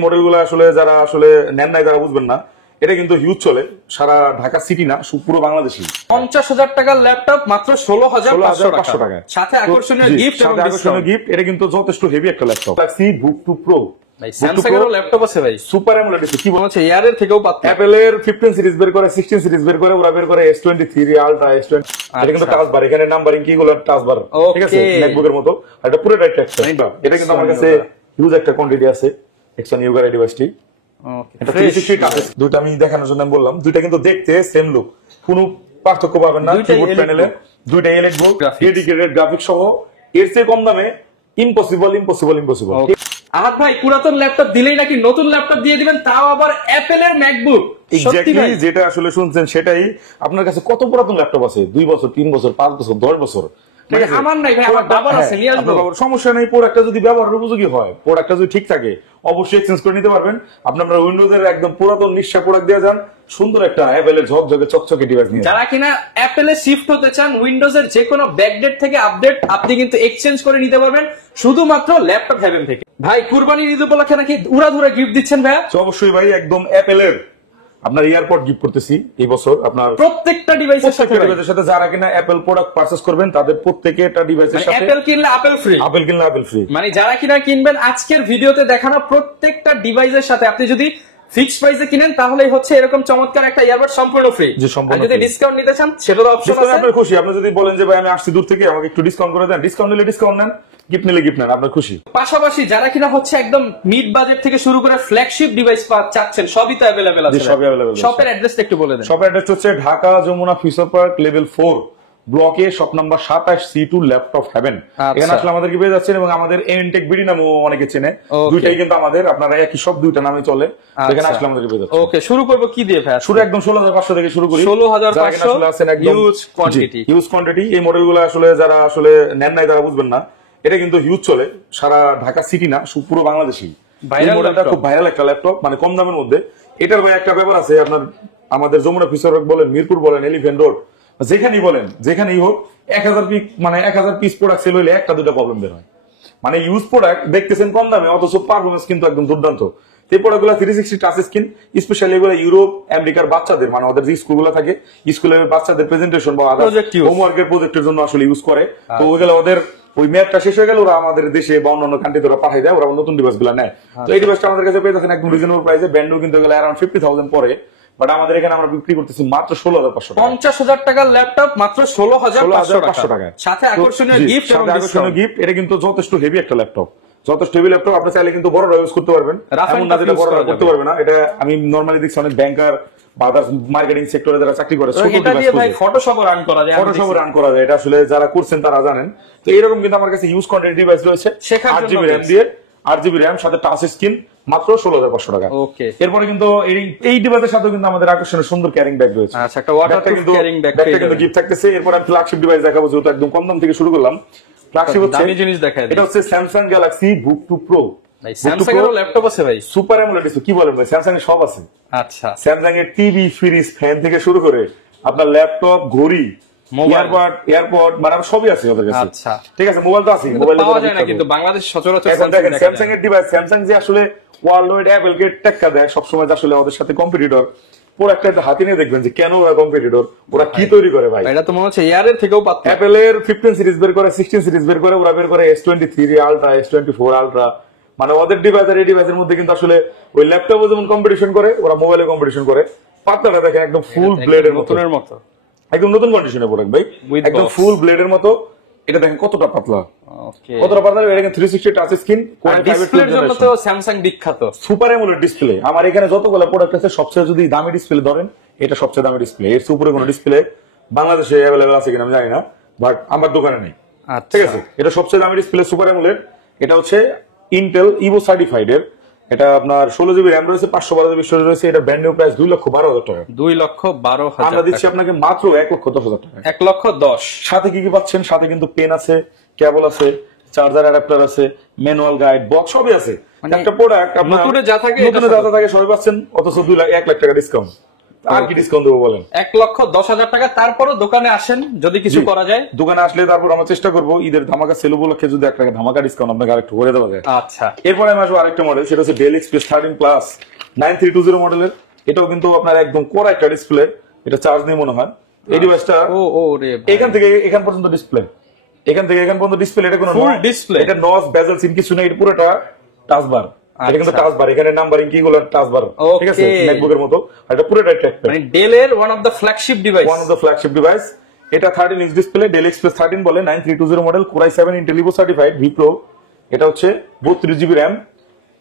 মডেলগুলো আসলে যারা আসলে নেন নাই যারা বুঝবেন না, এটা কিন্তু হিউজ চলে সারা ঢাকা সিটি না পুরো বাংলাদেশে। 50,000 টাকার ল্যাপটপ মাত্র 16,500 টাকা, সাথে আকর্ষণীয় গিফট এবং আকর্ষণীয় গিফট। এটা কিন্তু যথেষ্ট হেভি একটা ল্যাপটপ। গ্যালাক্সি বুক 2 প্রো ভাই, স্যামসাং এর ল্যাপটপ আছে ভাই, সুপার অ্যামোলেড ডিসপ্লে। কি বলছে এয়ার এর থেকেও পাতলা। অ্যাপল এর 15 সিরিজ বের করে, 16 সিরিজ বের করে, ওরা বের করে S23 আলট্রা, S20। এটা কিন্তু টাচ বার, এখানে নাম্বারিং কি গুলো টাচ বার, ঠিক আছে, ম্যাকবুকের মতো। আর এটা পুরো টাইট টেক্সচার। এটা কিন্তু আমার কাছে হিউজ একটা কোয়ান্টিটি আছে এক্সন ইউগার ডিভাইসটি। এটা 360 টাচ। দুটো আমি দেখানোর জন্য বললাম, দুইটা কিন্তু দেখতে সেম লুক, কোনো পার্থক্য পাবেন না। কিবোর্ড প্যানেলে দুইটা এলইডি বোর্ড, ডেডিকেটেড গ্রাফিক্স সহ, এর চেয়ে কম দামে ইম্পসিবল। আহাদ ভাই, পুরাতন ল্যাপটপ দিলেই নাকি নতুন ল্যাপটপ দিয়ে দিবেন, তাও আবার অ্যাপলের ম্যাকবুক। এক্স্যাক্টলি যেটা আসলে শুনছেন সেটাই। আপনার কাছে কত পুরাতন ল্যাপটপ আছে? 2 বছর, 3 বছর, 5 বছর, 10 বছর? আমার নাই ভাই, আমার বাবার আছে, নিয়ে আসবো। সমস্যা নেই, প্রোডাক্টটা যদি ব্যবহারের উপযোগী হয়, প্রোডাক্টটা যদি ঠিক থাকে, অবশ্যই এক্সচেঞ্জ করে নিতে পারবেন। আপনারা উইন্ডোজের একদম পুরাতন নিঃস্বা প্রোডাক্ট দিয়ে যান, সুন্দর একটা অ্যাপলের ঝকঝকে চকচকে ডিভাইস নিয়ে। যারা কিনা অ্যাপলে শিফট হতে চান, উইন্ডোজের যে কোনো ব্যাকডেট থেকে আপডেট আপনি কিন্তু এক্সচেঞ্জ করে নিতে পারবেন শুধুমাত্র ল্যাপটপ হেভেন থেকে। ভাই, কুরবানির ঈদ উপলক্ষে নাকি উড়াধুরা গিফট দিচ্ছেন ভাই? অবশ্যই ভাই, একদম অ্যাপলের আপনার এয়ারপড গিফট করতেছি এই বছর। আপনার প্রত্যেকটা ডিভাইসের সাথে যারা কিনা অ্যাপল প্রোডাক্ট পারচেজ করবেন, তাদের প্রত্যেকটা ডিভাইসের সাথে অ্যাপল কিনলে অ্যাপল ফ্রি, অ্যাপল কিনলে অ্যাপল ফ্রি। মানে যারা কিনা কিনবেন আজকের ভিডিওতে দেখানো প্রত্যেকটা ডিভাইসের সাথে, আপনি যদি ফিক্সড প্রাইসে কিনেন তাহলেই হচ্ছে এরকম চমৎকার একটা ইয়ারবাড সম্পূর্ণ ফ্রি। আর যদি ডিসকাউন্ট নিতে চান সেটারও অপশন আছে। আপনার খুশি, আপনি যদি বলেন যে ভাই আমি আসছি দূর থেকে, আমাকে একটু ডিসকাউন্ট করে দেন, ডিসকাউন্ট নিলে ডিসকাউন্ট নেন, গিফট নিলে গিফট নেন, আপনার খুশি। পাশাপাশি যারা কিনা হচ্ছে একদম মিড বাজেট থেকে শুরু করে ফ্ল্যাগশিপ ডিভাইস চাচ্ছেন, সবই তো অ্যাভেলেবেল আছে। সবই অ্যাভেলেবেল। শপের অ্যাড্রেসটা একটু বলে দেন। শপের অ্যাড্রেস হচ্ছে Dhaka Jamuna future park level 4 ব্লকে, shop number 27 C2 laptop haven. এখানে আসলে আমাদেরকে পেয়ে যাচ্ছেন, এবং আমাদের এনটেক বিডি নামও অনেকে চেনে। দুইটাই কিন্তু আমাদের, আপনারা একই সব দুইটা নামে চলে। এখানে আসলে আমাদেরকে পেয়ে যাচ্ছেন। ওকে, শুরু করব কি দিয়ে ভাই? শুরু একদম 16,500 থেকে শুরু করি। 16,500 হিউজ কোয়ান্টিটি। এই মডেলগুলো আসলে যারা আসলে নেন নাই যারা বুঝবেন না, এটা কিন্তু হিউজ চলে সারা ঢাকা সিটি না পুরো বাংলাদেশে। এই মডেলটা খুব ভাইরাল একটা ল্যাপটপ, মানে কম দামের মধ্যে। এটার ভাই একটা ব্যাপার আছে, আপনার আমাদের যমুনা ফিউচার পার্ক বলেন, মিরপুর বলেন, এলিফ্যান্ট রোড, যেখানেই বলেন, যেখানেই হোক, 1000 পিস মানে 1000 পিস প্রোডাক্ট সেল হইলে একটা দুটা প্রবলেম বের হয়। মানে ইউজ প্রোডাক্ট দেখতেছেন কম দামে, অথচ পারফরমেন্স কিন্তু একদম দুর্দান্ত। এই প্রোডাক্টগুলো 360 টাচ স্ক্রিন, স্পেশালি এগুলো ইউরোপ আমেরিকার বাচ্চাদের, মানে ওদের যে স্কুলগুলো থাকে, স্কুলের বাচ্চাদের প্রেজেন্টেশন বা হোমওয়ার্কের প্রজেক্টের জন্য আসলে ইউজ করে। তো ওইগুলো ওদের ওই ম্যাথটা শেষ হয়ে গেল, ওরা আমাদের দেশে বা অন্যান্য কান্ট্রিতে ওরা পাঠিয়ে দেয়, ওরা নতুন ডিভাইস গুলো নেয়। তো এই ডিভাইসটা আমাদের কাছে পেয়ে যাচ্ছেন একদম রিজনেবল প্রাইসে। ব্র্যান্ড কিন্তু এগুলো অ্যারাউন্ড 50,000 পরে, বাট আমাদের এখানে আমরা বিক্রি করতেছি মাত্র 16,500 টাকা। 50,000 টাকার ল্যাপটপ মাত্র 16,500 টাকা, সাথে আকর্ষণীয় গিফট এবং আকর্ষণীয় গিফট। এটা কিন্তু যথেষ্ট হেভি একটা ল্যাপটপ, যথেষ্ট হেভি ল্যাপটপ। আপনি চাইলে কিন্তু বড়রা ইউজ করতে পারবেন, এমন না যেটা বড়রা করতে পারবে না। এটা আমি নরমালি দেখছি অনেক ব্যাংকার বা আদার্স মার্কেটিং সেক্টরে যারা চাকরি করে, এটা দিয়ে ভাই ফটোশপ রান করা যায়, রান করা যায়। এটা আসলে যারা করছেন তারা জানেন। তো এরকম কিন্তু আমার কাছে ইউজ কোয়ান্টিটি ডিভাইস রয়েছে, 8GB RAM দিয়ে, 8GB RAM সাথে টাচ স্ক্রিন, মাত্র 16,500 টাকা। ওকে, এরপরে কিন্তু এই ডিভাইসের সাথে কিন্তু আমাদের আকর্ষণীয় সুন্দর ক্যারিং ব্যাগ রয়েছে। আচ্ছা, একটা ওয়াটারপ্রুফ ক্যারিং ব্যাগ কিন্তু গিফট থাকতেছে। এরপর আমি ফ্ল্যাগশিপ ডিভাইস দেখাবো, যেহেতু একদম কম দাম থেকে শুরু করলাম। ফ্ল্যাগশিপ হচ্ছে দামি জিনিস দেখায়। এটা হচ্ছে স্যামসাং গ্যালাক্সি বুক 2 প্রো। ভাই, স্যামসাং এর ল্যাপটপ আছে ভাই, সুপার অ্যামোলেড ডিসপ্লে। কি বলেন ভাই, স্যামসাং এর সব আছে। আচ্ছা, স্যামসাং এর টিভি, ফ্রিজ, ফ্যান থেকে শুরু করে আপনার ল্যাপটপ, ঘড়ি, এয়ারপড, মানে সবই আছে ওদের কাছে। আচ্ছা, ঠিক আছে, মোবাইল তো আছে, মোবাইল পাওয়া যায় না কিন্তু বাংলাদেশ সচরাচর। স্যামসাং এর ডিভাইস, স্যামসাং যে আসলে ওয়ার্ল্ড ওয়াইড অ্যাপল কে টেক্কা দেয় সবসময়, আসলে ওদের সাথে কম্পিটিটর। প্রোডাক্টটা হাতে নিয়ে দেখবেন যে কেন ওরা কম্পিটিটর, ওরা কি তৈরি করে ভাই। এটা তো মনে হচ্ছে এয়ার এর থেকেও পাতলা। অ্যাপল এর 15 সিরিজ বের করে, 16 সিরিজ বের করে, ওরা বের করে S23 আলট্রা, S24 আলট্রা। মানে ওদের ডিভাইস আর এই ডিভাইসের মধ্যে কিন্তু আসলে ওই ল্যাপটপে যেমন কম্পিটিশন করে, ওরা মোবাইলে কম্পিটিশন করে। পাতলাটা দেখেন একদম ফুল ব্লেডের মতো, একদম নতুন কন্ডিশনের প্রোডাক্ট ভাই, একদম ফুল ব্লেডের মতো। এটা দেখেন কতটা পাতলা, কতটা পাতলা। এটা 360 টাচ স্ক্রিন, ডিসপ্লের জন্য তো স্যামসাং বিখ্যাত। Super AMOLED display. আমার এখানে যতগুলো প্রোডাক্ট আছে, সবচেয়ে যদি দামি ডিসপ্লে ধরেন, এটা সবচেয়ে দামি ডিসপ্লে। এর উপরে কোনো ডিসপ্লে বাংলাদেশে অ্যাভেলেবল আছে কিনা আমি জানি না, বাট আমার দোকানে নেই। ঠিক আছে, এটা সবচেয়ে দামি ডিসপ্লে, সুপার অ্যামোলেড। এটা হচ্ছে ইন্টেল ইভো সার্টিফাইড এর। এটা আপনার 16GB RAM রয়েছে, 512GB স্টোরেজ রয়েছে। এটা ব্র্যান্ড নিউ প্রাইস 2,12,000 টাকা। 2,12,000 আমরা দিচ্ছি আপনাকে মাত্র 1,10,000 টাকা। 1,10,000। সাথে কি কি পাচ্ছেন? সাথে কিন্তু পেন আছে, কেবল আছে, চার্জার অ্যাডাপ্টার আছে, ম্যানুয়াল গাইড, বক্স সবই আছে। একটা প্রোডাক্ট আপনার নতুনে যা থাকে সবই পাচ্ছেন, অথচ 1 লাখ টাকা ডিসকাউন্ট। আর কি ডিসকাউন্ট দেবো বলেন? 1,10,000 টাকা। তারপরও দোকানে আসেন, যদি কিছু করা যায়। দোকানে আসলে তারপর আমরা চেষ্টা করবো ঈদের ধামাকা সেল উপলক্ষে যদি একটা ধামাকা ডিসকাউন্ট আপনাকে আরেকটু করে দেওয়া যায়। আচ্ছা, এরপরে আমি আসবো আরেকটা মডেল, সেটা হচ্ছে ডেল এক্সপ্রেস 13 প্লাস 9320 মডেলের। এটাও কিন্তু আপনার একদম কোরা একটা ডিসপ্লে, এটা চার্জ নেই মনে হয়। এই ডিভাইসটা এখান থেকে এখান পর্যন্ত ডিসপ্লে, এখান থেকে এখান পর্যন্ত ডিসপ্লে। এটা কোনো ফুল ডিসপ্লে, এটা নচ বেজেল সিন কিছু নেই, এটা পুরোটা টাচ বার। এটা কিন্তু টাচ বার, এখানে নাম্বারিং কি গুলো টাচ বার, ঠিক আছে, ম্যাকবুকের মতো। আর এটা পুরোটা ট্র্যাকপ্যাড, মানে ডেল এর one of the flagship device. এটা 13 ইঞ্চ ডিসপ্লে, ডেল এক্সপ্রেস 13 বলে, 9320 model, core i7 Intel Ivo certified V pro. এটা হচ্ছে 32 জিবি র্যাম,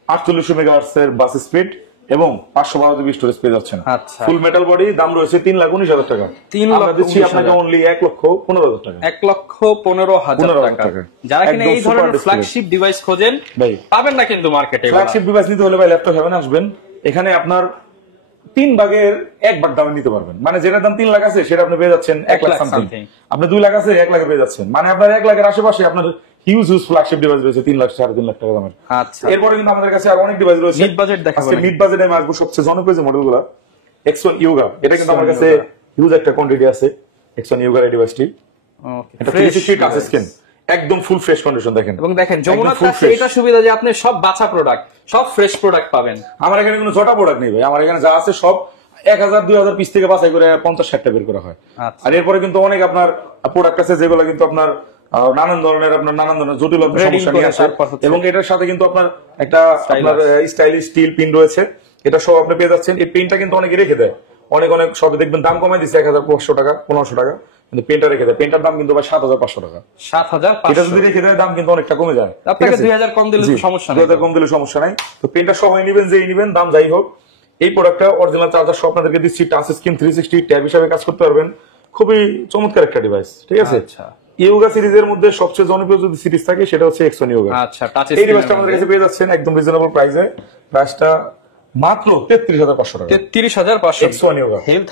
4800 মেগাহার্টজ এর বাস স্পিড এবং 512 জিবি স্টোরেজ পেয়ে যাচ্ছেন। ফুল মেটাল বডি, দাম রয়েছে 3,19,000 টাকা। আমরা দিচ্ছি আপনাকে অনলি 1,15,000 টাকা। 1,15,000 টাকা। যারা কিনা এই ধরনের ফ্ল্যাগশিপ ডিভাইস খোঁজেন ভাই পাবেন না কিন্তু মার্কেটে। ফ্ল্যাগশিপ ডিভাইস নিতে হলে ভাই ল্যাপটপ হেভেন আসবেন। এখানে আপনার 3 ভাগের 1 ভাগ দামে নিতে পারবেন। মানে যেটার দাম 3 লাখ আছে সেটা আপনি পেয়ে যাচ্ছেন 1 লাখ সামথিং। আপনি 2 লাখ আছে 1 লাখে পেয়ে যাচ্ছেন। মানে আপনার 1 লাখের আশেপাশে আপনার হিউজ ফ্ল্যাগশিপ ডিভাইস রয়েছে 3 লাখ 3.5 লাখ টাকা দামের। আচ্ছা, এরপরে কিন্তু আমাদের কাছে আরো অনেক ডিভাইস রয়েছে। মিড বাজেট দেখাবো। আজকে মিড বাজেটে আমি আসবো সবচেয়ে জনপ্রিয় যে মডেলগুলো, X1 Yoga। এটা কিন্তু আমার কাছে হিউজ একটা কোয়ান্টিটি আছে X1 Yoga এর ডিভাইসটি। ওকে, এটা 360 টাচ স্ক্রিন, একদম ফুল ফ্রেশ কন্ডিশন দেখেন। এবং দেখেন যমুনার কাছে এটা সুবিধা যে আপনি সব বাছা প্রোডাক্ট, সব ফ্রেশ প্রোডাক্ট পাবেন। আমার এখানে কোনো জটা প্রোডাক্ট নেই ভাই, আমার এখানে যা আছে সব 1,000-2,000 পিস থেকে বাছাই করে 50-60টা বের করা হয়। আর এরপরে কিন্তু অনেক আপনার প্রোডাক্ট আছে যেগুলো কিন্তু আপনার নানান ধরনের জটিলতা সমস্যা নিয়ে আসে। এবং এটার সাথে কিন্তু আপনার একটা আপনার স্টাইলিশ স্টিল পিন রয়েছে, এটা সব আপনি পেয়ে যাচ্ছেন। এই পিনটা কিন্তু অনেকে রেখে দেয়, অনেক সবে দেখবেন দাম কমাই দিচ্ছে 1,500 টাকা 1,500 টাকা, কিন্তু পেনটা রেখে দেয়। পেনটার দাম কিন্তু ভাই 7,500 টাকা। 7,500 এটা যদি রেখে দেয় দাম কিন্তু অনেকটা কমে যায়। আপনাকে 2,000 কম দিলে সমস্যা নাই, 2,000 কম দিলে সমস্যা নাই। তো পেনটা সহ নিবেন, যেই নিবেন দাম যাই হোক। এই প্রোডাক্টটা অরিজিনাল চার্জার সহ আপনাদেরকে দিচ্ছি, টাচ স্ক্রিন 360 ট্যাব হিসাবে কাজ করতে পারবেন। খুবই চমৎকার একটা ডিভাইস, ঠিক আছে। আচ্ছা, ইয়োগা সিরিজের মধ্যে সবচেয়ে জনপ্রিয় যদি সিরিজ থাকে সেটা হচ্ছে X1 Yoga। আচ্ছা, টাচ এই ডিভাইসটা আমাদের কাছে পেয়ে যাচ্ছেন একদম রিজনেবল প্রাইসে। প্রাইসটা মাত্র 33,500 টাকা। 33,500। X1 Yoga health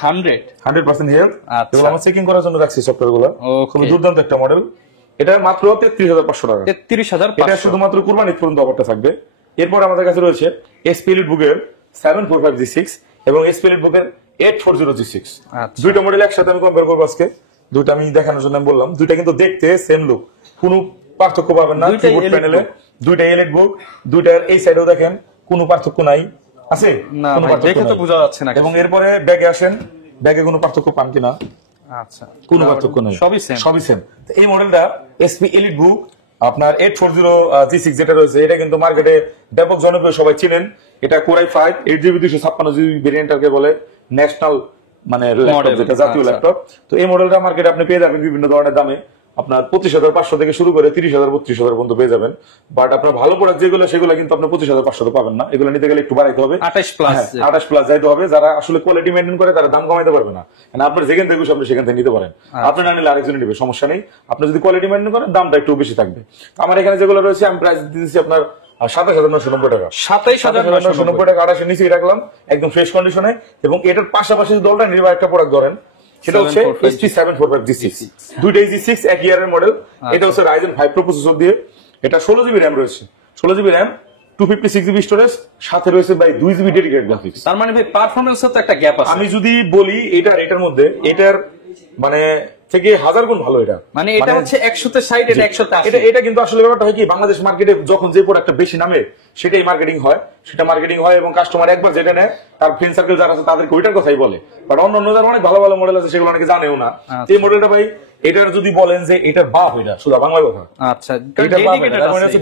100% health. এগুলো আমরা চেকিং করার জন্য রাখছি সফটওয়্যারগুলো। খুবই দুর্দান্ত একটা মডেল। এটা মাত্র 33,500 টাকা। 33,500। এটা শুধুমাত্র কুরবানি পর্যন্ত অফারটা থাকবে। এরপর আমাদের কাছে রয়েছে SP EliteBook এর 745G6 এবং SP EliteBook এর 840G6। দুইটা মডেল একসাথে আমি কম্পেয়ার করব আজকে। দুইটা আমি দেখানোর জন্য বললাম, দুইটা কিন্তু দেখতে সেম লুক, কোনো পার্থক্য পাবেন না। কিবোর্ড প্যানেলে দুইটা EliteBook, দুইটার এই সাইডেও দেখেন কোনো পার্থক্য নাই, আছে না ভাই, দেখে তো বোঝা যাচ্ছে না। এবং এরপরে ব্যাগে আসেন, ব্যাগে কোনো পার্থক্য পান কিনা? আচ্ছা, কোনো পার্থক্য নাই, সবই সেম। এই মডেলটা SP EliteBook আপনার 840G6 যেটা রয়েছে, এটা কিন্তু মার্কেটে ব্যাপক জনপ্রিয়, সবাই চিনেন। এটা Core i5 8GB 256GB ভেরিয়েন্টকে বলে ন্যাশনাল মানে ল্যাপটপ, যেটা জাতীয় ল্যাপটপ। তো এই মডেলটা মার্কেটে আপনি পেয়ে যাবেন বিভিন্ন ধরনের দামে। আপনার 25,500 থেকে শুরু করে 30,000 32,000 পর্যন্ত পেয়ে যাবেন। বাট আপনার ভালো প্রোডাক্ট যেগুলো সেগুলো কিন্তু আপনি 25,500 পাবেন না। এগুলো নিতে গেলে একটু বাড়াইতে হবে, 28 প্লাস যাইতে হবে। যারা আসলে কোয়ালিটি মেনটেন করে তারা দাম কমাইতে পারবে না। মানে আপনার যেখান থেকে আপনি সেখান থেকে নিতে পারেন, আপনি না নিলে আরেকজন নিবে, সমস্যা নেই। আপনি যদি কোয়ালিটি মেনটেন করেন দামটা একটু বেশি থাকবে। আমার এখানে যেগুলো রয়েছে আমি প্রাইস দিচ্ছি আপনার 27,990 টাকা। 27,990 টাকা 28 নিচে রাখলাম একদম ফ্রেশ কন্ডিশনে। এবং এটার পাশাপাশি দলটা নির্বাহ একটা প্রোডাক্ট ধরেন, সেটা হচ্ছে HP 745G6। দুইটাই G6 এক ইয়ারের মডেল। এটা হচ্ছে Ryzen 5 Pro প্রসেসর দিয়ে। এটা 16GB RAM রয়েছে, 16GB RAM 256GB স্টোরেজ, সাথে রয়েছে ভাই 2GB ডেডিকেটেড গ্রাফিক্স। তার মানে ভাই পারফরম্যান্সে তো একটা গ্যাপ আছে। আমি যদি বলি এটার মধ্যে এটার মানে থেকে 1000 গুণ ভালো। এটা মানে এটা হচ্ছে 100তে 60, এটা 180। এটা কিন্তু আসলে ব্যাপারটা হয় কি, বাংলাদেশ মার্কেটে যখন যে প্রোডাক্টটা বেশি নামে সেটাই মার্কেটিং হয় এবং কাস্টমার একবার যেটা নেয় তার ফ্রেন্ড সার্কেল যারা আছে তাদেরকে ওইটার কথাই বলে। বাট অন্য অনেক ভালো ভালো মডেল আছে সেগুলো অনেকে জানেও না। এই মডেলটা ভাই এটার যদি বলেন যে এটার বাপ, এটা শুধু বাংলা কথা। আচ্ছা,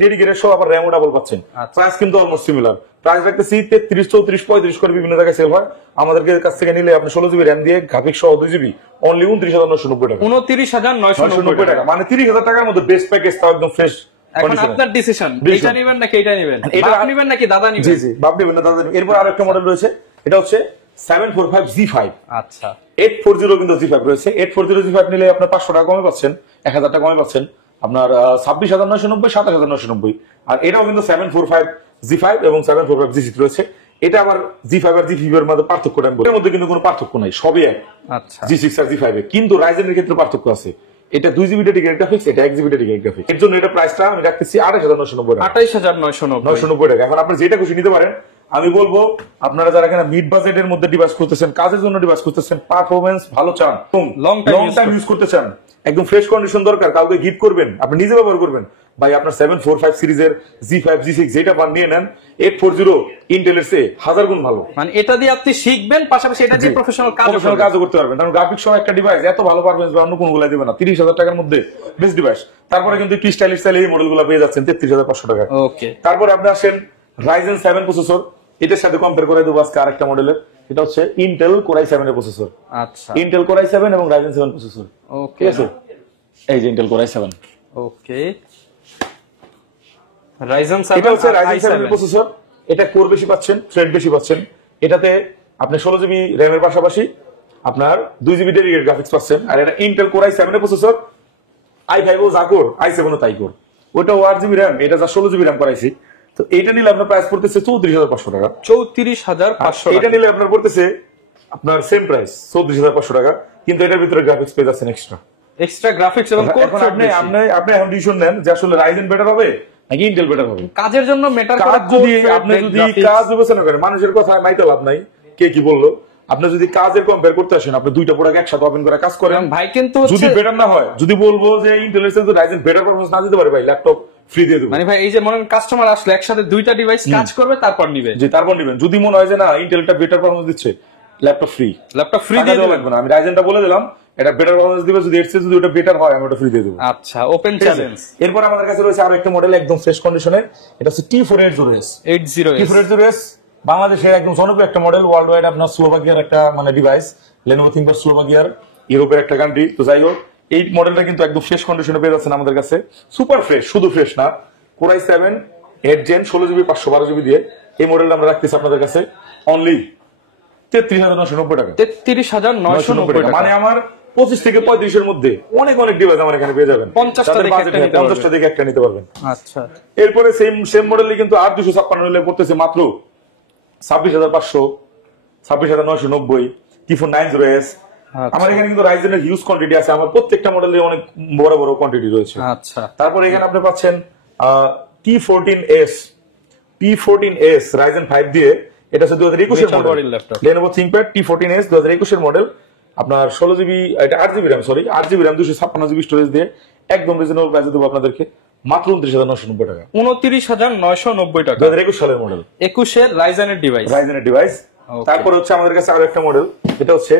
ডেডিকেটেড সহ আবার র‍্যামও ডাবল পাচ্ছেন। প্রাইস কিন্তু অলমোস্ট সিমিলার। প্রাইস রাখতেছি 33, 34, 35 করে বিভিন্ন জায়গায় সেল হয়। আমাদের কাছ থেকে নিলে আপনি 16GB RAM দিয়ে গ্রাফিক্স সহ 2GB অনলি 29,990 টাকা। 29,990 টাকা, মানে 30,000 টাকার মধ্যে বেস্ট প্যাকেজ, তাও একদম ফ্রেশ। এখন আপনার ডিসিশন, এটা নেবেন নাকি এটা নেবেন, বাপ নেবেন নাকি দাদা নেবেন? জি বাপ নেবেন না দাদা নেবেন। এরপর আরেকটা মডেল রয়েছে, এটা হচ্ছে 745G5। আচ্ছা, 840 কিন্তু G5 রয়েছে। 840G5 নিলে আপনার 500 টাকা কমে পাচ্ছেন, 1,000 টাকা কমে পাচ্ছেন। আপনার 26,990, 27,990। আর এটাও কিন্তু 745G5 এবং 745G6 রয়েছে। এটা আবার G5 আর G5 এর মধ্যে পার্থক্য, এর মধ্যে কিন্তু কোনো পার্থক্য নাই, সবই এক। আচ্ছা, G6 আর G5 এ। কিন্তু রাইজেনের ক্ষেত্রে পার্থক্য আছে। এটা 2GB ডেডিকেটেড গ্রাফিক্স, এটা 1GB ডেডিকেটেড গ্রাফিক্স। এর জন্য এটা প্রাইসটা আমি রাখতেছি 28990 টাকা। 28990 টাকা। এখন আপনি যেটা খুশি নিতে পারেন। আমি বলবো আপনারা যারা এখানে মিড বাজেটের মধ্যে ডিভাইস করতেছেন, কাজের জন্য ডিভাইস করতেছেন, পারফরম্যান্স ভালো চান, লং টাইম ইউজ করতে চান, একদম ফ্রেশ কন্ডিশন দরকার, কাউকে গিফট করবেন, আপনি নিজে ব্যবহার করবেন, ভাই আপনার 745 সিরিজের G5 G6 যেটা পান নিয়ে নেন। 840 ইন্টেলের চেয়ে 1000 গুণ ভালো। মানে এটা দিয়ে আপনি শিখবেন, পাশাপাশি এটা দিয়ে প্রফেশনাল কাজও করতে পারবেন। কারণ গ্রাফিক্স সহ একটা ডিভাইস এত ভালো পারফরম্যান্স বা অন্য কোনগুলো দিবে না। 30,000 টাকার মধ্যে বেস্ট ডিভাইস। তারপরে কিন্তু একটু স্টাইলিশ স্টাইল এই মডেলগুলো পেয়ে যাচ্ছেন 33,500 টাকা। ওকে, তারপরে আপনি আসেন Ryzen 7 প্রসেসর, এটার সাথে কম্পেয়ার করে দেবো আজকে আরেকটা মডেলের। এটা হচ্ছে ইন্টেল Core i7 এর প্রসেসর। আচ্ছা, ইন্টেল Core i7 এবং Ryzen 7 প্রসেসর। ওকে, ঠিক আছে, এই যে ইন্টেল Core i7। ওকে, Ryzen 7 এটা হচ্ছে Ryzen 7 এর প্রসেসর। এটা কোর বেশি পাচ্ছেন, থ্রেড বেশি পাচ্ছেন। এটাতে আপনি 16GB RAM এর পাশাপাশি আপনার 2GB ডেডিকেটেড গ্রাফিক্স পাচ্ছেন। আর এটা ইন্টেল Core i7 এর প্রসেসর। i5 ও যা কোর, i7 ও তাই কোর। ওটাও 8GB RAM, এটা যা 16GB RAM করাইছি। তো এইটা নিলে আপনার প্রাইস পড়তেছে 34,500 টাকা। 34,500 এটা নিলে আপনার পড়তেছে আপনার সেম প্রাইস 34,500 টাকা, কিন্তু এটার ভিতরে গ্রাফিক্স পেয়ে যাচ্ছেন এক্সট্রা গ্রাফিক্স এবং কোর এখন আপনি এখন ডিসিশন নেন যে আসলে রাইজেন বেটার হবে নাকি ইন্টেল বেটার হবে। কাজের জন্য মেটার করে। আপনি যদি কাজ বিবেচনা করেন, মানুষের কথা মাইতে লাভ নাই, কে কি বললো। আপনি যদি কাজের কম্পেয়ার করতে আসেন, আপনি দুইটা প্রোডাক্ট একসাথে ওপেন করে কাজ করেন ভাই, কিন্তু যদি বেটার না হয়, যদি বলবো যে ইন্টেলের সাথে রাইজেন বেটার পারফরম্যান্স না দিতে পারে, ভাই ল্যাপটপ ফ্রি দিয়ে দেবো। মানে ভাই এই যে মনে করেন কাস্টমার আসলে একসাথে দুইটা ডিভাইস কাজ করবে, তারপর নিবে। জি, তারপর নিবেন। যদি মনে হয় যে না ইন্টেলটা বেটার পারফরম্যান্স দিচ্ছে, ল্যাপটপ ফ্রি দিয়ে দেবো লাগবে না। আমি রাইজেনটা বলে দিলাম, এটা বেটার পারফরম্যান্স দিবে, যদি এর চেয়ে যদি ওটা বেটার হয় আমি ওটা ফ্রি দিয়ে দেবো। আচ্ছা, ওপেন চ্যালেঞ্জ। এরপর আমাদের কাছে রয়েছে আরো একটা মডেল একদম ফ্রেশ কন্ডিশনের। এটা হচ্ছে T480S। T480S বাংলাদেশের একদম জনপ্রিয় একটা মডেল, ওয়ার্ল্ড ওয়াইড আপনার স্লোভাকিয়ার একটা মানে ডিভাইস। Lenovo ThinkPad স্লোভাকিয়ার, ইউরোপের একটা কান্ট্রি। তো যাই হোক, এই মডেলটা কিন্তু একদম ফ্রেশ কন্ডিশনে পেয়ে যাচ্ছেন আমাদের কাছে। সুপার ফ্রেশ, শুধু ফ্রেশ না, Core i7 8 Gen 16GB 512GB দিয়ে এই মডেলটা আমরা রাখতেছি আপনাদের কাছে অনলি 33,990 টাকা। 33,990 টাকা। মানে আমার 25 থেকে 35 এর মধ্যে অনেক ডিভাইস আমার এখানে পেয়ে যাবেন। 50টা থেকে একটা নিতে পারবেন। আচ্ছা, এরপরে সেম মডেলে কিন্তু 8256 নিলে পড়তেছে মাত্র 26,500, 26,990। T490S। আমার এখানে কিন্তু রাইজেনের হিউজ কোয়ান্টিটি আছে, আমার প্রত্যেকটা মডেলে অনেক বড় কোয়ান্টিটি রয়েছে। আচ্ছা, তারপর এখানে আপনি পাচ্ছেন T14S Ryzen 5 দিয়ে। এটা হচ্ছে 2021 এর মডেল Lenovo ThinkPad T14S 2021 এর মডেল। আপনার 16GB, এটা 8GB RAM, sorry 8GB RAM 256GB storage দিয়ে একদম রিজনেবল প্রাইসে দেবো আপনাদেরকে মাত্র 29,990 টাকা। 29,990 টাকা 2021 সালের মডেল, 21 এর রাইজেনের ডিভাইস। তারপর হচ্ছে আমাদের কাছে আরো একটা মডেল, এটা হচ্ছে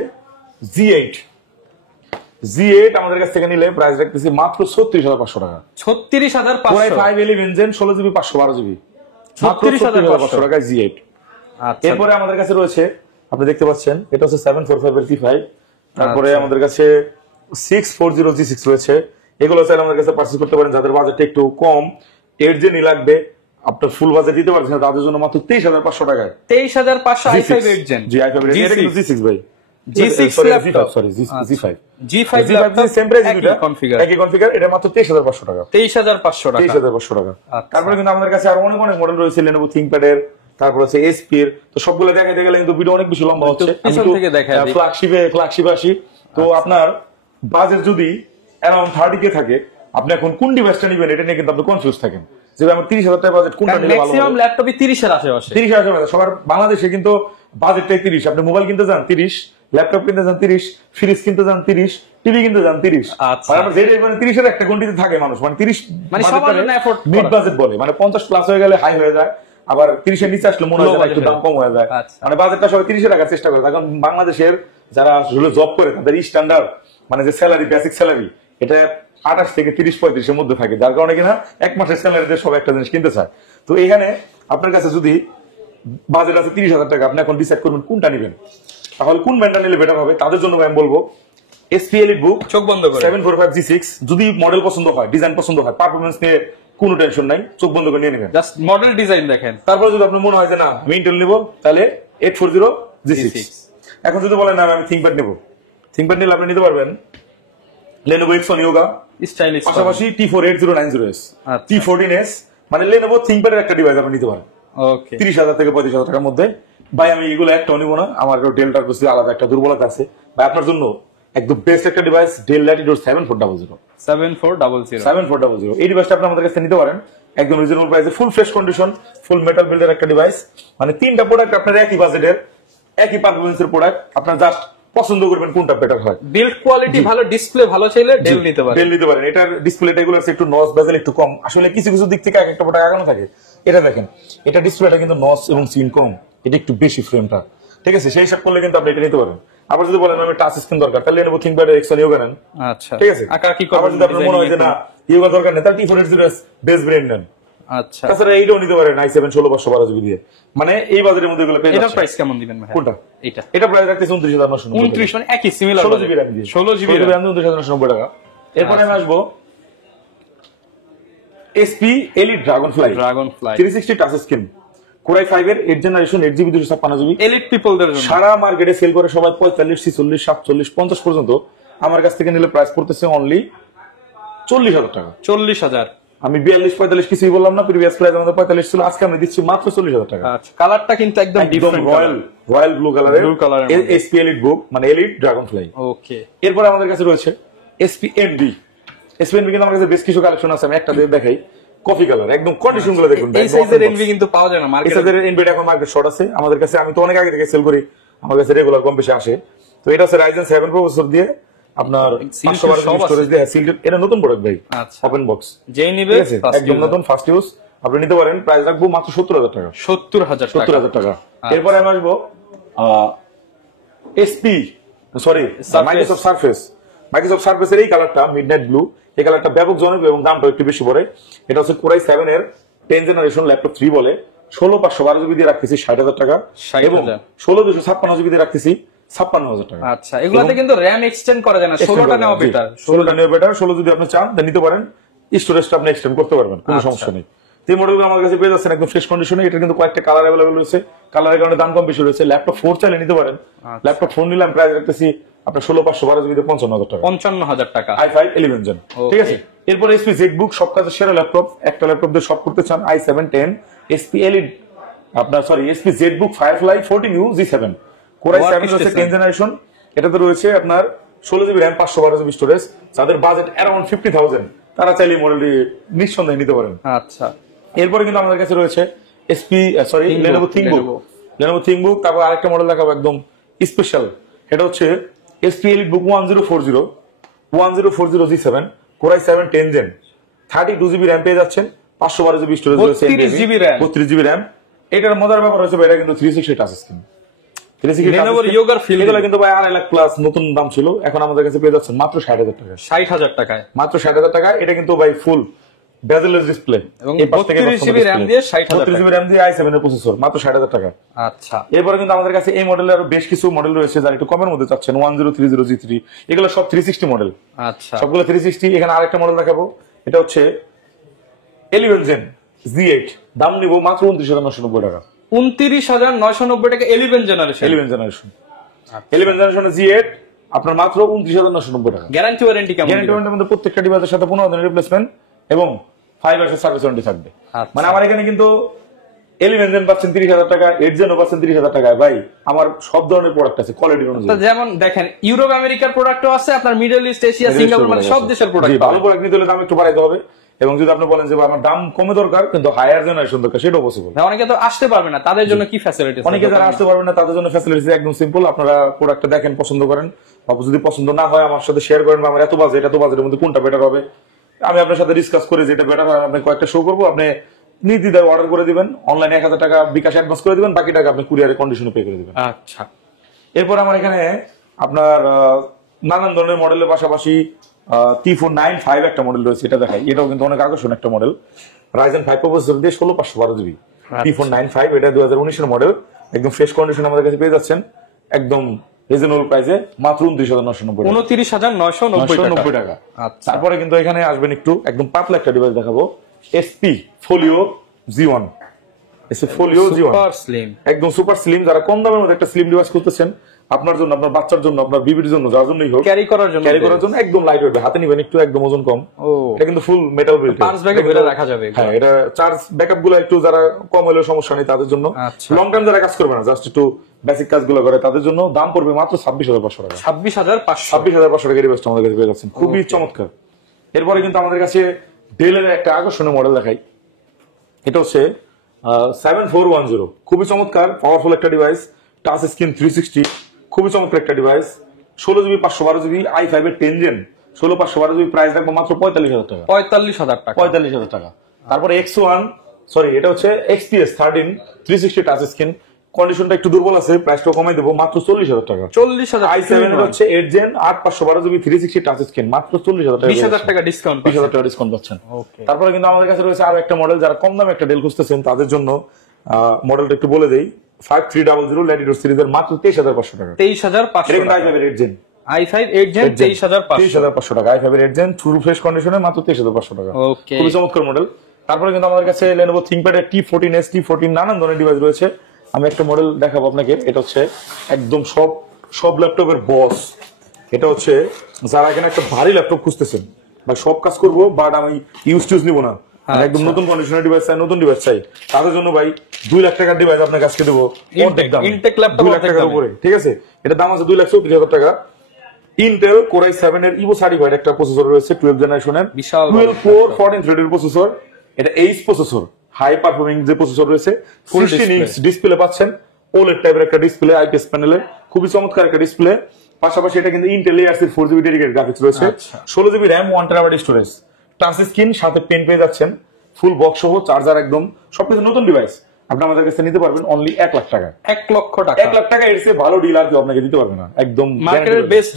G8 আমাদের কাছ থেকে নিলে প্রাইস রাখতেছি মাত্র 36,500 টাকা। 36,500 511 Gen 16GB 512GB 36,500 টাকা G8। এরপরে আমাদের কাছে রয়েছে, আপনি দেখতে পাচ্ছেন, এটা হচ্ছে 745 এর T5। তারপরে আমাদের কাছে 640 G6 রয়েছে। এগুলো চাইলে আমাদের কাছে পারচেজ করতে পারেন যাদের বাজেট একটু কম, 8 Gen লাগবে, আপনার ফুল বাজেট দিতে পারছেন না, তাদের জন্য মাত্র 23,500 টাকায়। 23,500 i5 8 Gen। জি, i5 এটা কিন্তু G6 ভাই, G6 laptop, sorry G5 same price, একই কনফিগার। এটা মাত্র 23,500 টাকা। 23,500 টাকা। 23,500 টাকা। তারপরে কিন্তু আমাদের কাছে আরো অনেক মডেল রয়েছে Lenovo ThinkPad এর, তারপর হচ্ছে SP এর। তো সবগুলো দেখাইতে গেলে কিন্তু ভিডিও অনেক বেশি লম্বা হচ্ছে। আমি তো ফ্ল্যাগশিপে আসি। তো আপনার বাজেট যদি অ্যারাউন্ড 30K থাকে, আপনি এখন কোন ডিভাইসটা নেবেন এটা নিয়ে কিন্তু আপনি কনফিউজ থাকেন যে আমার 30,000 টাকা বাজেট কোনটা নিলে ভালো হবে। ম্যাক্সিমাম ল্যাপটপই 30 এর আশেপাশে। 30,000 টাকা। সবার বাংলাদেশে কিন্তু বাজেটটাই 30। আপনি মোবাইল কিনতে যান 30, ল্যাপটপ কিনতে যান 30, ফ্রিজ কিনতে যান 30, টিভি কিনতে যান 30। আচ্ছা, আর যেটা মানে 30 এর একটা কোয়ান্টিটি থাকে মানুষ, মানে 30 মানে সবার জন্য এফোর্ড মিড বাজেট বলে, মানে 50 প্লাস হয়ে গেলে হাই হয়ে যায়, আবার 30 এর নিচে আসলে মনে হয় একটু দাম কম হয়ে যায়। মানে বাজেটটা সবাই 30 এ রাখার চেষ্টা করে। কারণ বাংলাদেশের যারা আসলে জব করে তাদের স্ট্যান্ডার্ড মানে যে স্যালারি, বেসিক স্যালারি, এটা 28 থেকে 30-35 এর মধ্যে থাকে, যার কারণে কিনা এক মাসের স্যালারিতে সবাই একটা জিনিস কিনতে চায়। তো এখানে আপনার কাছে যদি বাজেট আছে 30,000 টাকা, আপনি এখন ডিসাইড করবেন কোনটা নেবেন, তাহলে কোন ব্র্যান্ডটা নিলে বেটার হবে। তাদের জন্য আমি বলবো SP EliteBook চোখ বন্ধ করে 745 G6। যদি মডেল পছন্দ হয়, ডিজাইন পছন্দ হয়, পারফরম্যান্স নিয়ে কোনো টেনশন নাই, চোখ বন্ধ করে নিয়ে নেবেন। জাস্ট মডেল ডিজাইন দেখেন। তারপরে যদি আপনার মনে হয় যে না আমি ইন্টেল নিব, তাহলে 840 G6। এখন যদি বলেন না আমি ThinkPad নেব, ThinkPad নিলে আপনি নিতে পারবেন Lenovo Xon Yoga, স্টাইলিশ, পাশাপাশি T48090S, T14S, মানে Lenovo ThinkPad এর একটা ডিভাইস আপনি নিতে পারেন। ওকে, 30,000 থেকে 35,000 টাকার মধ্যে। ভাই আমি এগুলো একটাও নিব না, আমার ডেলটার প্রতি আলাদা একটা দুর্বলতা আছে। ভাই আপনার জন্য একদম বেস্ট একটা ডিভাইস, ডেল ল্যাটিটিউড 7400 7400 এই ডিভাইসটা আপনি আমাদের কাছে নিতে পারেন একদম রিজনেবল প্রাইসে, full fresh condition, full metal বিল্ডের একটা ডিভাইস। মানে তিনটা প্রোডাক্ট আপনার একই বাজেটের, একই পারফরম্যান্সের প্রোডাক্ট, আপনার যা পছন্দ করবেন কোনটা বেটার হয়। বিল্ড কোয়ালিটি ভালো, ডিসপ্লে ভালো চাইলে ডেল নিতে পারেন। ডেল নিতে পারেন। এটার ডিসপ্লেটা এগুলো আছে একটু নচ বেজেল একটু কম, আসলে কিছু কিছু দিক থেকে এক একটা প্রোডাক্ট আগানো থাকে। এটা দেখেন, এটা ডিসপ্লেটা কিন্তু নচ এবং সিন কম, এটা একটু বেশি ফ্রেমটা, ঠিক আছে, সেই হিসাব করলে কিন্তু আপনি এটা নিতে পারেন। আবার যদি বলেন আমি টাচ স্ক্রিন দরকার, তাহলে নেবো থিংকপ্যাড এক্সেল ইয়োগা নেন। আচ্ছা, ঠিক আছে। আকার কি আবার যদি আপনার মনে হয় যে না ইয়োগা দরকার নেই, তাহলে T480 বেস ব্র্যান্ড নেন। আচ্ছা, তাছাড়া এইটাও নিতে পারেন i7 16/512 জিবি দিয়ে। মানে এই বাজারের মধ্যে এগুলো পেয়ে যাচ্ছেন। এটার প্রাইস কেমন দিবেন ভাই? কোনটা? এটা এটা প্রাইস রাখতেছে 29,990 29, মানে একই সিমিলার 16 জিবি RAM দিয়ে, 16 জিবি RAM 29,990 টাকা। এরপরে আমি আসবো HP Elite Dragonfly 360 touch screen, Core i5 এর 8th generation, 8GB 256GB। Elite পিপলদের জন্য সারা মার্কেটে সেল করে সবাই 45, 46, 47, 50 পর্যন্ত। আমার কাছ থেকে নিলে প্রাইস পড়তেছে অনলি 40,000 টাকা। 40,000। আমি 42, 45 কিছুই বললাম না, প্রিভিয়াস প্রাইস আমাদের 45 ছিল, আজকে আমি দিচ্ছি মাত্র 40,000 টাকা। আচ্ছা, কালারটা কিন্তু একদম ডিফারেন্ট, রয়্যাল ব্লু কালারের মধ্যে। HP Elite বুক, মানে Elite Dragonfly। ওকে, এরপর আমাদের কাছে রয়েছে SP Envy। SP Envy কিন্তু আমার কাছে বেশ কিছু কালেকশন আছে, আমি একটা দিয়ে দেখাই। কফি কালার, একদম কন্ডিশন গুলো দেখুন। এই সাইজের এনভি কিন্তু পাওয়া যায় না মার্কেটে। এই সাইজের এনভি এখন মার্কেট শর্ট আছে আমাদের কাছে, আমি তো অনেক আগে থেকে সেল করি, আমার কাছে রেগুলার কম বেশি আসে। তো এটা হচ্ছে Ryzen 7 প্রসেসর দিয়ে আপনার 512 স্টোরেজ দিয়ে সিলড। এটা নতুন প্রোডাক্ট ভাই, ওপেন বক্স, যেই নিবে একদম নতুন ফার্স্ট ইউজ, আপনি নিতে পারেন। প্রাইস রাখবো মাত্র 70,000 টাকা। 70,000 টাকা। এরপরে আমি আসবো মাইক্রোসফট সারফেস। মাইক্রোসফট সারফেসের এই কালারটা মিডনাইট ব্লু, এই কালারটা ব্যাপক জনপ্রিয় এবং দামটা একটু বেশি পড়ে। এটা হচ্ছে Core i7 এর 10th জেনারেশন ল্যাপটপ 3 বলে, 16/512 জিবি দিয়ে রাখতেছি 60,000 টাকা, এবং 16/256 দিয়ে রাখতেছি 56,000 টাকা। আচ্ছা, এগুলাতে কিন্তু RAM এক্সটেন্ড করা যায় না, 16টা নেওয়া বেটার। 16টা নেওয়া বেটার, 16 যদি আপনি চান তাহলে নিতে পারেন, স্টোরেজটা আপনি এক্সটেন্ড করতে পারবেন, কোনো সমস্যা নেই। এই মডেলগুলো আমার কাছে পেয়ে যাচ্ছেন একদম ফ্রেশ কন্ডিশনে। এটা কিন্তু কয়েকটা কালার अवेलेबल রয়েছে, কালারের কারণে দাম কম বেশি রয়েছে। ল্যাপটপ 4 চাইলে নিতে পারেন। ল্যাপটপ 4 নিলাম, প্রাইস রাখতেছি আপনার 16/512 জিবি 55,000 টাকা। 55,000 টাকা। i5 11 জেন, ঠিক আছে। এরপর HP ZBook, সব কাজের সেরা ল্যাপটপ, একটা ল্যাপটপ দিয়ে সব করতে চান, i7 10 HP Elite আপনার HP ZBook Firefly 14U G7, Core i7 হচ্ছে 10th জেনারেশন। এটাতে রয়েছে আপনার 16GB RAM 512GB স্টোরেজ। যাদের বাজেট অ্যারাউন্ড 50,000 তারা চাইলে মডেলটি নিঃসন্দেহে নিতে পারেন। আচ্ছা, এরপরে কিন্তু আমাদের কাছে রয়েছে Lenovo ThinkBook। তারপর আরেকটা মডেল দেখাবো একদম স্পেশাল, এটা হচ্ছে HP Elite Book 1040 G7, Core i7 10 Gen, 32GB RAM পেয়ে যাচ্ছেন, 512GB স্টোরেজ রয়েছে, 32GB RAM। এটার মজার ব্যাপার হচ্ছে এটা কিন্তু 360 touch screen. Lenovo Yoga Field এগুলো কিন্তু ভাই 2.5 লাখ প্লাস নতুন দাম ছিল, এখন আমাদের কাছে পেয়ে যাচ্ছেন মাত্র 60,000 টাকা। 60,000 টাকায়, মাত্র 60,000 টাকা। এটা কিন্তু ভাই ফুল বেজেলেস ডিসপ্লে এবং 32GB RAM দিয়ে 60,000 টাকা, 32GB RAM দিয়ে i7 এর প্রসেসর, মাত্র 60,000 টাকা। আচ্ছা, এরপরে কিন্তু আমাদের কাছে এই মডেলের আরো বেশ কিছু মডেল রয়েছে যারা একটু কমের মধ্যে চাচ্ছেন, 1030 G3, এগুলো সব 360 মডেল। আচ্ছা, সবগুলো 360। এখানে আরেকটা মডেল দেখাবো, এটা হচ্ছে 11 Gen Z8, দাম নিব মাত্র 29,990 টাকা। 29,990 টাকা 11 জেনারেশন। 11 জেনারেশনের Z8 আপনার মাত্র 29,990 টাকা। গ্যারান্টি ওয়ারেন্টি কেমন? গ্যারান্টি ওয়ারেন্টির মধ্যে প্রত্যেকটা ডিভাইসের সাথে 15 দিনের রিপ্লেসমেন্ট এবং 5 ইয়ার্স সার্ভিস ওয়ারেন্টি থাকবে। মানে আমার এখানে কিন্তু 11 জেন পাচ্ছেন 30,000 টাকা, 8 জেনও পাচ্ছেন 30,000 টাকায়। ভাই আমার সব ধরনের প্রোডাক্ট আছে কোয়ালিটি অনুযায়ী। যেমন দেখেন ইউরোপ আমেরিকার প্রোডাক্টও আছে, আপনার মিডল ইস্ট, এশিয়া, সিঙ্গাপুর, মানে সব দেশের প্রোডাক্ট। ভালো প্রোডাক্ট নিতে হলে দাম একটু বাড়াইতে হবে, এবং যদি আপনি বলেন যে আমার দাম কমে দরকার কিন্তু হায়ার জেনারেশন দরকার, সেটাও পসিবল। অনেকে তো আসতে পারবে না, তাদের জন্য কি ফ্যাসিলিটি? অনেকে যারা আসতে পারবে না তাদের জন্য ফ্যাসিলিটি একদম সিম্পল। আপনারা প্রোডাক্টটা দেখেন, পছন্দ করেন, যদি পছন্দ না হয় আমার সাথে শেয়ার করেন, আমার এত বাজেটের মধ্যে কোনটা বেটার হবে, আমি আপনার সাথে ডিসকাস করে যেটা বেটার হয় আপনি কয়েকটা শো করবো, আপনি নির্দ্বিধায় অর্ডার করে দিবেন। অনলাইনে 1,000 টাকা বিকাশ অ্যাডভান্স করে দিবেন, বাকি টাকা আপনি কুরিয়ারে কন্ডিশনে পে করে দিবেন। আচ্ছা, এরপর আমার এখানে আপনার নানান ধরনের মডেলের পাশাপাশি T495 একটা মডেল রয়েছে, এটা দেখাই। এটাও কিন্তু অনেক আকর্ষণ একটা মডেল, Ryzen 5 প্রসেসর দিয়ে 16/512 জিবি T495। এটা 2019 এর মডেল, একদম ফ্রেশ কন্ডিশন আমাদের কাছে পেয়ে যাচ্ছেন একদম রিজনেবল প্রাইসে, মাত্র 29,990 টাকা। 29,990 টাকা। তারপরে কিন্তু এখানে আসবেন একটু একদম পাতলা একটা ডিভাইস দেখাবো, HP Folio G1। এসে ফোলিও জি1 সুপার স্লিম, একদম সুপার স্লিম। যারা কম দামের মধ্যে একটা স্লিম ডিভাইস করতেছেন আপনার জন্য, আপনার বাচ্চার জন্য, আপনার বিবির জন্য, যার জন্যই হোক, ক্যারি করার জন্য একদম লাইট ওয়েট, হাতে নিবেন একটু, একদম ওজন কম। এটা কিন্তু ফুল মেটাল বিল্ড, পাঁচ ব্যাগে ভরে রাখা যাবে। হ্যাঁ, এটা চার্জ ব্যাকআপ গুলো একটু যারা কম হলেও সমস্যা নেই তাদের জন্য, লং টাইম যারা কাজ করবে না, জাস্ট একটু বেসিক কাজগুলো করে তাদের জন্য দাম পড়বে মাত্র 26,500 টাকা। 26,500 টাকা ডিভাইসটা আমাদের কাছে পেয়ে যাচ্ছেন, খুবই চমৎকার। এরপরে কিন্তু আমাদের কাছে ডেলের একটা আকর্ষণীয় মডেল দেখাই, এটা হচ্ছে 7410, খুবই চমৎকার পাওয়ারফুল একটা ডিভাইস, টাচ স্ক্রিন 360, খুবই চমৎকার একটা ডিভাইস, 16GB 512GB i5 এর 10 জেন, 16/512GB, প্রাইস রাখবো মাত্র 45,000 টাকা। 45,000 টাকা। তারপরে X1, সরি এটা হচ্ছে XPS 13 360 টাচ স্ক্রিন, কন্ডিশনটা একটু দুর্বল আছে, প্রাইসটা কমাই দেবো মাত্র 40,000 টাকা। 40,000 i7 এর হচ্ছে 8 জেন 8/512GB 360 টাচ স্ক্রিন, মাত্র 40,000 টাকা। 20,000 টাকা ডিসকাউন্ট, 20,000 টাকা ডিসকাউন্ট পাচ্ছেন। তারপরে কিন্তু আমাদের কাছে রয়েছে আরো একটা মডেল, যারা কম দামে একটা ডেল খুঁজতেছেন তাদের জন্য মডেলটা একটু বলে দেই, 5300 ল্যাটিটিউড সিরিজের মাত্র 23,500 টাকা। 23,500 এটা কিন্তু i5 এর 8 জেন, i5 8 জেন 23,500 টাকা। i5 এর 8 জেন ফুল ফ্রেশ কন্ডিশনে মাত্র 23,500 টাকা, খুবই চমৎকার মডেল। তারপরে কিন্তু আমাদের কাছে Lenovo ThinkPad এর T14s T14 নানান ধরনের ডিভাইস রয়েছে। আমি একটা মডেল দেখাবো আপনাকে, এটা হচ্ছে একদম সব ল্যাপটপের বস। এটা হচ্ছে যারা এখানে একটা ভারী ল্যাপটপ খুঁজতেছেন বা সব কাজ করবো বাট আমি ইউজ নিব না, একদম নতুন কন্ডিশনের ডিভাইস চাই, নতুন ডিভাইস চাই, তাদের জন্য ভাই 2 লাখ টাকার ডিভাইস আপনার কাছে দেবো ইনটেক ল্যাপটপ 2 লাখ টাকার উপরে, ঠিক আছে? এটা দাম আছে 2,34,000 টাকা। ইন্টেল Core i7 এর ইভো সার্টিফাইড একটা প্রসেসর রয়েছে 12 জেনারেশনের, 12 কোর 14 থ্রেডের প্রসেসর, এটা এইচ প্রসেসর, হাই পারফর্মিং যে প্রসেসর রয়েছে, 16 ইঞ্চ ডিসপ্লে পাচ্ছেন, OLED টাইপের একটা ডিসপ্লে, আইপিএস প্যানেলের, খুবই চমৎকার একটা ডিসপ্লে। পাশাপাশি এটা কিন্তু Intel ARC 4GB dedicated graphics রয়েছে, 16GB RAM 1TB storage, touch screen, সাথে পেন পেয়ে যাচ্ছেন, ফুল বক্স সহ, চার্জার, একদম সবকিছু নতুন ডিভাইস। আপনি আমাদের কাছে নিতে পারবেন অনলি 1 লাখ টাকা। 1 লক্ষ টাকা, 1 লাখ টাকা এর চেয়ে ভালো ডিল আর কেউ আপনাকে দিতে পারবে না, একদম মার্কেটের best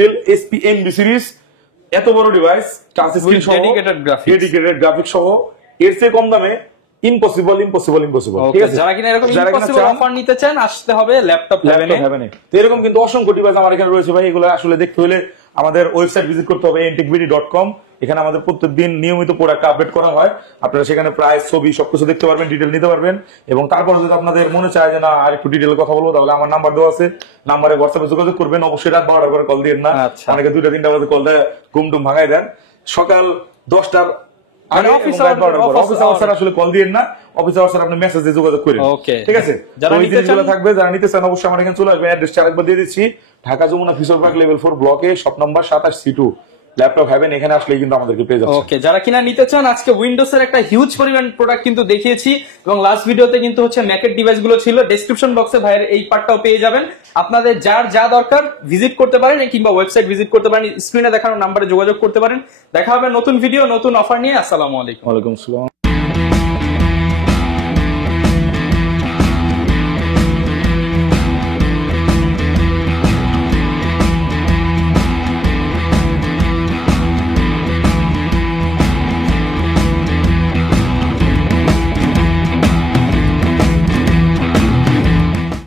deal. SP NB series, এত বড় ডিভাইস, টাচ স্ক্রিন সহ, ডেডিকেটেড গ্রাফিক্স সহ, এর চেয়ে কম দামে ইম্পসিবল। ঠিক আছে, যারা কিনা এরকম ইম্পসিবল অফার নিতে চান আসতে হবে ল্যাপটপ হেভেনে। তো এরকম কিন্তু অসংখ্য ডিভাইস আমার এখানে রয়েছে ভাই, এগুলো আসলে দেখতে হলে আমাদের ওয়েবসাইট ভিজিট করতে হবে entechbd.com। এখানে আমাদের প্রত্যেকদিন নিয়মিত প্রোডাক্ট আপডেট করা হয়, আপনারা সেখানে প্রাইস, ছবি সবকিছু দেখতে পারবেন, ডিটেল নিতে পারবেন। এবং তারপরে যদি আপনাদের মনে চায় যে না আর একটু ডিটেল কথা বলবো, তাহলে আমার নাম্বার দেওয়া আছে, নাম্বারে হোয়াটসঅ্যাপে যোগাযোগ করবেন। অবশ্যই রাত 12টার পরে কল দিন না, অনেকে 2টা-3টা বাজে কল দেয়, ঘুম ভাঙাই দেন। সকাল 10টার অফিস আওয়ার আসলে কল দিন না, অফিস আওয়ার আপনি মেসেজে যোগাযোগ করেন, ঠিক আছে? যারা নিতে চান থাকবে, যারা নিতে চান অবশ্যই আমার এখানে চলে আসবে। অ্যাড্রেসটা আরেকবার দিয়ে দিচ্ছি, ঢাকা যমুনা ফিশর পার্ক লেভেল 4 ব্লকে, shop number 27C2, laptop haven, এখানে আসলে কিন্তু আমাদেরকে পেয়ে যাচ্ছে। ওকে, যারা কিনা নিতে চান, আজকে উইন্ডোজ এর একটা হিউজ পরিমাণ প্রোডাক্ট কিন্তু দেখিয়েছি, এবং লাস্ট ভিডিওতে কিন্তু হচ্ছে ম্যাকের ডিভাইস গুলো ছিল। ডেসক্রিপশন বক্সে ভাইয়ের এই পার্টটাও পেয়ে যাবেন। আপনাদের যার যা দরকার ভিজিট করতে পারেন, কিংবা ওয়েবসাইট ভিজিট করতে পারেন, স্ক্রিনে দেখানো নাম্বারে যোগাযোগ করতে পারেন। দেখা হবে নতুন ভিডিও, নতুন অফার নিয়ে। আসসালামু আলাইকুম। ওয়ালাইকুম আসসালাম।